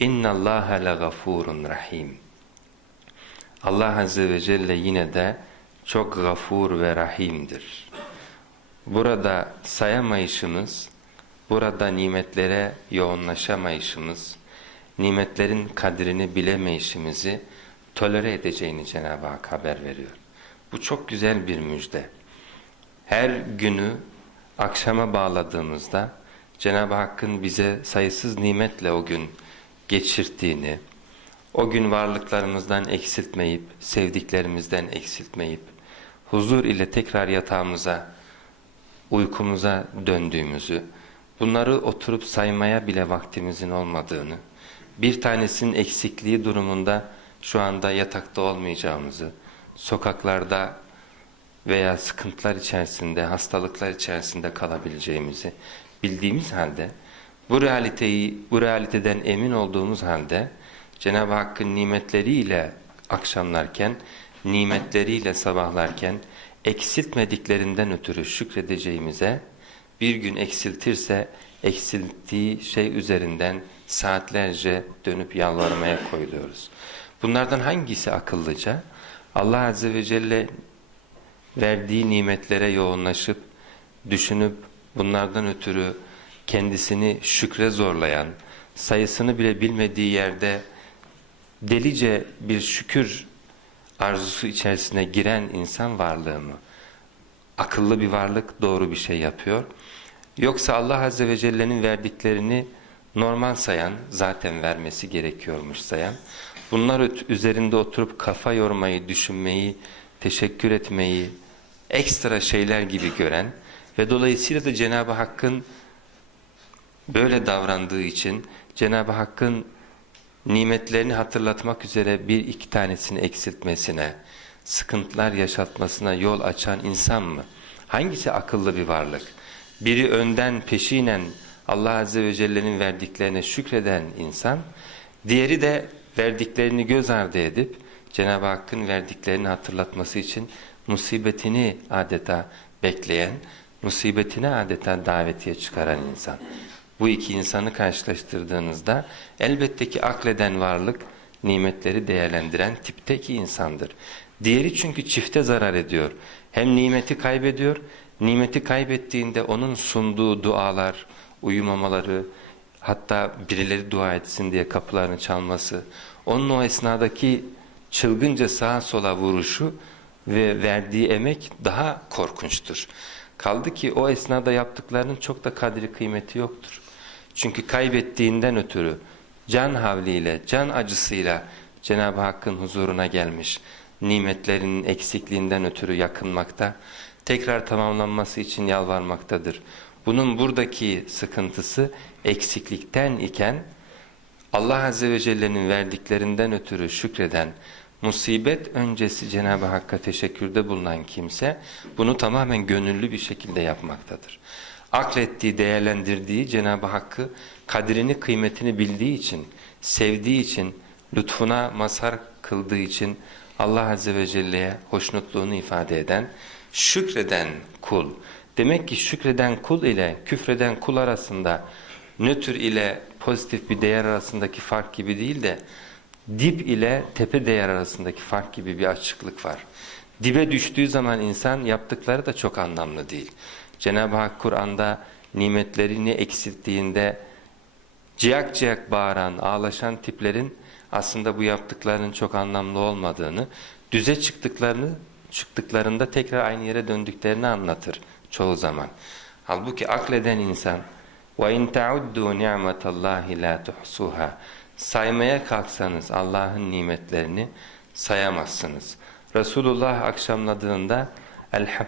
Allah la gafurun rahim. Allah Azze ve Celle yine de çok gafur ve rahimdir. Burada sayamayışımız, burada nimetlere yoğunlaşamayışımız, nimetlerin kadrini bilemeyişimizi tolere edeceğini Cenab-ı Hak haber veriyor. Bu çok güzel bir müjde. Her günü akşama bağladığımızda Cenab-ı Hakk'ın bize sayısız nimetle o gün geçirttiğini, o gün varlıklarımızdan eksiltmeyip, sevdiklerimizden eksiltmeyip, huzur ile tekrar yatağımıza, uykumuza döndüğümüzü, bunları oturup saymaya bile vaktimizin olmadığını, bir tanesinin eksikliği durumunda şu anda yatakta olmayacağımızı, sokaklarda veya sıkıntılar içerisinde, hastalıklar içerisinde kalabileceğimizi bildiğimiz halde, bu realiteyi, bu realiteden emin olduğumuz halde, Cenab-ı Hakk'ın nimetleriyle akşamlarken, nimetleriyle sabahlarken, eksiltmediklerinden ötürü şükredeceğimize, bir gün eksiltirse, eksilttiği şey üzerinden saatlerce dönüp yalvarmaya koyuluyoruz. Bunlardan hangisi akıllıca? Allah Azze ve Celle verdiği nimetlere yoğunlaşıp, düşünüp, bunlardan ötürü kendisini şükre zorlayan, sayısını bile bilmediği yerde delice bir şükür arzusu içerisine giren insan varlığı mı? Akıllı bir varlık doğru bir şey yapıyor. Yoksa Allah Azze ve Celle'nin verdiklerini normal sayan, zaten vermesi gerekiyormuş sayan, bunlar üzerinde oturup kafa yormayı, düşünmeyi, teşekkür etmeyi, ekstra şeyler gibi gören ve dolayısıyla da Cenab-ı Hakk'ın böyle davrandığı için Cenab-ı Hakk'ın nimetlerini hatırlatmak üzere bir iki tanesini eksiltmesine, sıkıntılar yaşatmasına yol açan insan mı? Hangisi akıllı bir varlık? Biri önden peşinen Allah Azze ve Celle'nin verdiklerine şükreden insan, diğeri de verdiklerini göz ardı edip Cenab-ı Hakk'ın verdiklerini hatırlatması için musibetini adeta bekleyen, musibetine adeta davetiye çıkaran insan. Bu iki insanı karşılaştırdığınızda elbette ki akleden varlık nimetleri değerlendiren tipteki insandır. Diğeri çünkü çifte zarar ediyor. Hem nimeti kaybediyor, nimeti kaybettiğinde onun sunduğu dualar, uyumamaları, hatta birileri dua etsin diye kapılarını çalması, onun o esnadaki çılgınca sağa sola vuruşu ve verdiği emek daha korkunçtur. Kaldı ki o esnada yaptıklarının çok da kadri kıymeti yoktur. Çünkü kaybettiğinden ötürü can havliyle, can acısıyla Cenab-ı Hakk'ın huzuruna gelmiş, nimetlerinin eksikliğinden ötürü yakınmakta, tekrar tamamlanması için yalvarmaktadır. Bunun buradaki sıkıntısı eksiklikten iken Allah Azze ve Celle'nin verdiklerinden ötürü şükreden, musibet öncesi Cenab-ı Hakk'a teşekkürde bulunan kimse bunu tamamen gönüllü bir şekilde yapmaktadır. Aklettiği, değerlendirdiği Cenab-ı Hakk'ı kadrini, kıymetini bildiği için, sevdiği için, lütfuna mazhar kıldığı için Allah Azze ve Celle'ye hoşnutluğunu ifade eden, şükreden kul. Demek ki şükreden kul ile küfreden kul arasında nötr ile pozitif bir değer arasındaki fark gibi değil de dip ile tepe değer arasındaki fark gibi bir açıklık var. Dibe düştüğü zaman insan yaptıkları da çok anlamlı değil. Cenab-ı Hak Kur'an'da nimetlerini eksilttiğinde ciyak ciyak bağıran, ağlaşan tiplerin aslında bu yaptıklarının çok anlamlı olmadığını, düze çıktıklarını çıktıklarında tekrar aynı yere döndüklerini anlatır çoğu zaman. Halbuki akleden insan وَاِنْ تَعُدُّوا نِعْمَةَ اللّٰهِ لَا تُحْصُوهَا Saymaya kalksanız Allah'ın nimetlerini sayamazsınız. Resulullah akşamladığında Elham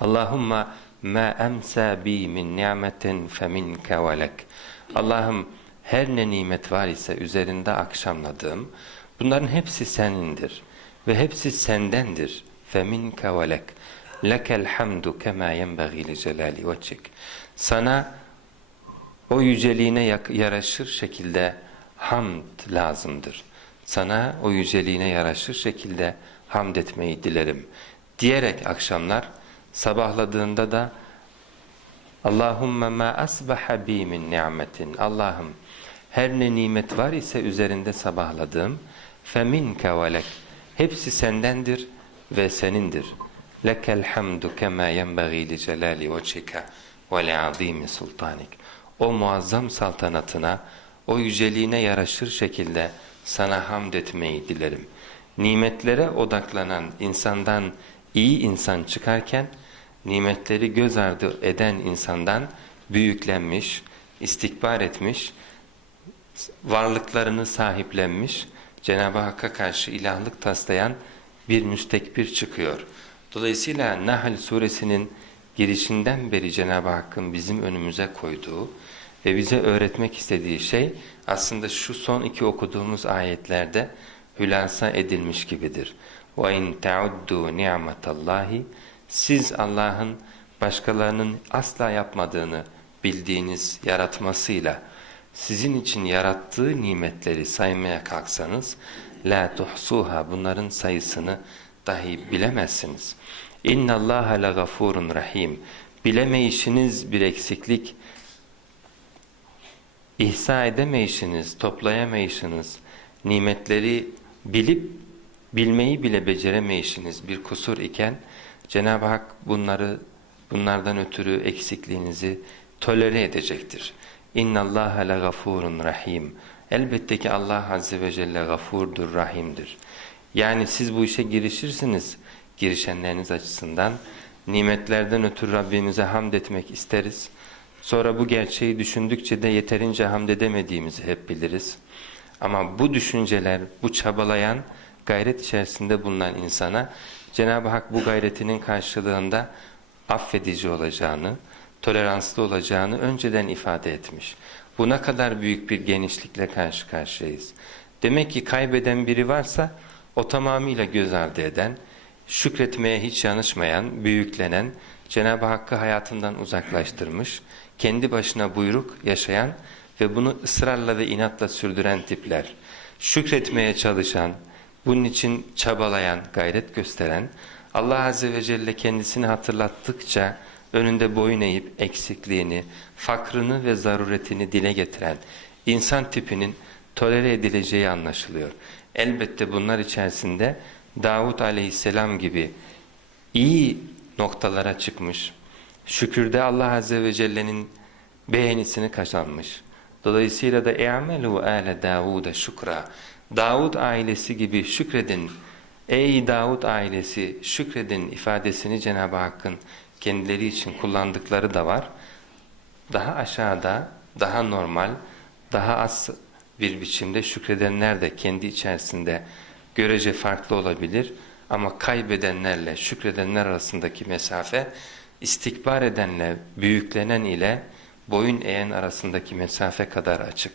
Allahumma ma emsa bi min ni'metin feminke velek Allah'ım her ne nimet var ise üzerinde akşamladığım bunların hepsi senindir ve hepsi sendendir. Feminke velek lekel hamdu kema yenbaghi li celali vecik sana o yüceliğine yaraşır şekilde hamd lazımdır. Sana o yüceliğine yaraşır şekilde hamd etmeyi dilerim. Diyerek akşamlar Sabahladığında da Allahümme ma asbaha bi min ni'metin. Allah'ım her ne nimet var ise üzerinde sabahladığım feminke ve lek. Hepsi sendendir ve senindir. Lekel hamdu kema yenbaghi li celali vechika ve li azimi sultanik. O muazzam saltanatına, o yüceliğine yaraşır şekilde sana hamd etmeyi dilerim. Nimetlere odaklanan insandan iyi insan çıkarken, nimetleri göz ardı eden insandan büyüklenmiş, istikbar etmiş, varlıklarını sahiplenmiş, Cenab-ı Hakk'a karşı ilahlık taslayan bir müstekbir çıkıyor. Dolayısıyla Nahl suresinin girişinden beri Cenab-ı Hakk'ın bizim önümüze koyduğu ve bize öğretmek istediği şey aslında şu son iki okuduğumuz ayetlerde hülasa edilmiş gibidir. وَاِنْ تَعُدُّوا نِعْمَةَ اللّٰهِ siz Allah'ın başkalarının asla yapmadığını bildiğiniz yaratmasıyla sizin için yarattığı nimetleri saymaya kalksanız la tuhsuha bunların sayısını dahi bilemezsiniz. İnna Allah la gafurun rahim. Bilemeyişiniz bir eksiklik, ihsa edemeyişiniz, toplayamayışınız, nimetleri bilip bilmeyi bile beceremeyişiniz bir kusur iken Cenab-ı Hak bunları bunlardan ötürü eksikliğinizi tolere edecektir. İnna Allah la gafurun rahim. Elbette ki Allah azze ve celle gafurdur, rahimdir. Yani siz bu işe girişirsiniz girişenleriniz açısından. Nimetlerden ötürü Rabbimize hamd etmek isteriz. Sonra bu gerçeği düşündükçe de yeterince hamd edemediğimizi hep biliriz. Ama bu düşünceler, bu çabalayan, gayret içerisinde bulunan insana Cenab-ı Hak bu gayretinin karşılığında affedici olacağını, toleranslı olacağını önceden ifade etmiş. Bu ne kadar büyük bir genişlikle karşı karşıyayız. Demek ki kaybeden biri varsa o tamamıyla göz ardı eden, şükretmeye hiç yanışmayan, büyüklenen, Cenab-ı Hakk'ı hayatından uzaklaştırmış, kendi başına buyruk yaşayan ve bunu ısrarla ve inatla sürdüren tipler. Şükretmeye çalışan, bunun için çabalayan, gayret gösteren, Allah Azze ve Celle kendisini hatırlattıkça önünde boyun eğip eksikliğini, fakrını ve zaruretini dile getiren insan tipinin tolere edileceği anlaşılıyor. Elbette bunlar içerisinde Davud aleyhisselam gibi iyi noktalara çıkmış, şükürde Allah Azze ve Celle'nin beğenisini kazanmış. Dolayısıyla da اَعْمَلُوا آلَ دَاوُدَ şükra. Davud ailesi gibi şükredin. Ey Davud ailesi şükredin ifadesini Cenab-ı Hakk'ın kendileri için kullandıkları da var. Daha aşağıda, daha normal, daha az bir biçimde şükredenler de kendi içerisinde görece farklı olabilir. Ama kaybedenlerle şükredenler arasındaki mesafe istikbar edenle büyüklenen ile boyun eğen arasındaki mesafe kadar açık.